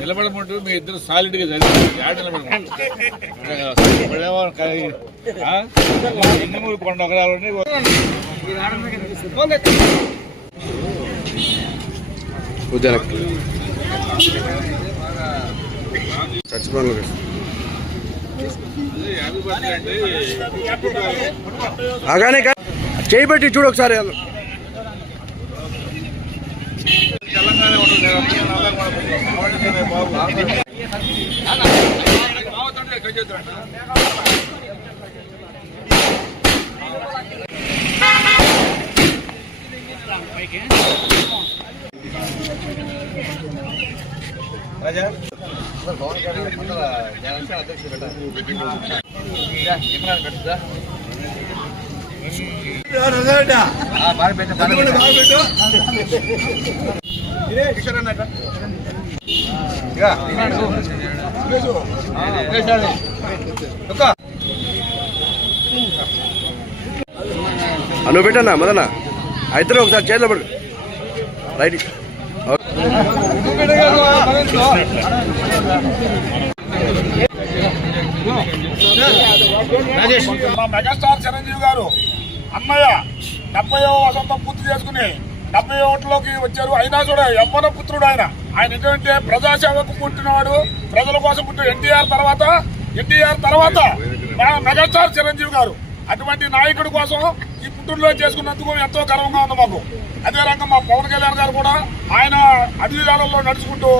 నిలబడమంటూ మీ ఇద్దరు సాలిడ్గా చదివి ఎన్ని కొండ ఒకరాలని ఆగానే చేయబట్టి చూడు ఒకసారి. తెలంగాణ రాజా నువ్వు పెట్టన్నా మదన్న అయితే ఒకసారి చేతిలో పడు రైట్. మెగాస్టార్ చిరంజీవి గారు అన్నయ్య 70వ వసంతం పూర్తి చేసుకుని 71లోకి వచ్చారు. అయినా కూడా యవ్వన పుత్రుడు ఆయన ఏంటంటే ప్రజాసేవకు పుట్టినవాడు, ప్రజల కోసం పుట్టిన ఎన్టీఆర్ తర్వాత మెగాస్టార్ చిరంజీవి గారు. అటువంటి నాయకుడి కోసం ఈ పుట్టినరోజు చేసుకున్నందుకు ఎంతో గర్వంగా ఉంది మాకు. అదే రకంగా మా పవన్ కళ్యాణ్ గారు కూడా ఆయన అధికారంలో నడుచుకుంటూ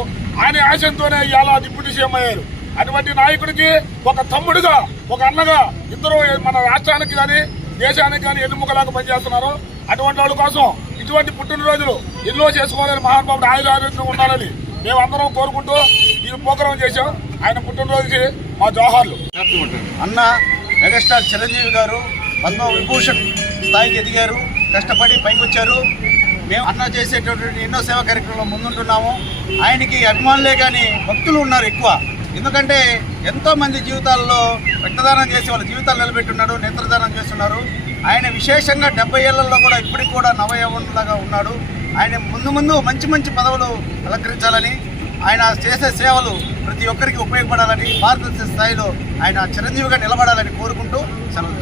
ఆయన ఆశయంతోనే ఇవాళ డిప్యూటీ సీఎం అయ్యారు. అటువంటి నాయకుడికి ఒక తమ్ముడుగా, ఒక అన్నగా ఇద్దరు మన రాష్ట్రానికి కానీ దేశానికి కానీ ఎన్నుముకలాగా పనిచేస్తున్నారు. అటువంటి వాళ్ళ కోసం ఇటువంటి పుట్టినరోజులు ఎన్నో చేసుకోవాలని మహానుభావుడు ఆయుధారోగ్యంగా ఉండాలని మేమందరం కోరుకుంటూ ఈ ప్రోగ్రాం చేశాం. ఆయన పుట్టినరోజుకి మా జోహార్లు. అన్న మెగాస్టార్ చిరంజీవి గారు పద్మవిభూషణ్ స్థాయికి ఎదిగారు, కష్టపడి పైకి వచ్చారు. మేము అన్న చేసేటటువంటి ఎన్నో సేవా కార్యక్రమంలో ముందుంటున్నాము. ఆయనకి అభిమానులే కానీ భక్తులు ఉన్నారు ఎక్కువ. ఎందుకంటే ఎంతోమంది జీవితాల్లో రక్తదానం చేసి వాళ్ళ జీవితాలు నిలబెట్టున్నాడు, నేత్రదానం చేస్తున్నారు. ఆయన విశేషంగా 70 ఏళ్లలో కూడా ఇప్పటికి కూడా నవయవనులాగా ఉన్నాడు. ఆయన ముందు మంచి మంచి పదవులు అలంకరించాలని, ఆయన చేసే సేవలు ప్రతి ఒక్కరికి ఉపయోగపడాలని, భారతదేశ స్థాయిలో ఆయన చిరంజీవిగా నిలబడాలని కోరుకుంటూ సెలవు.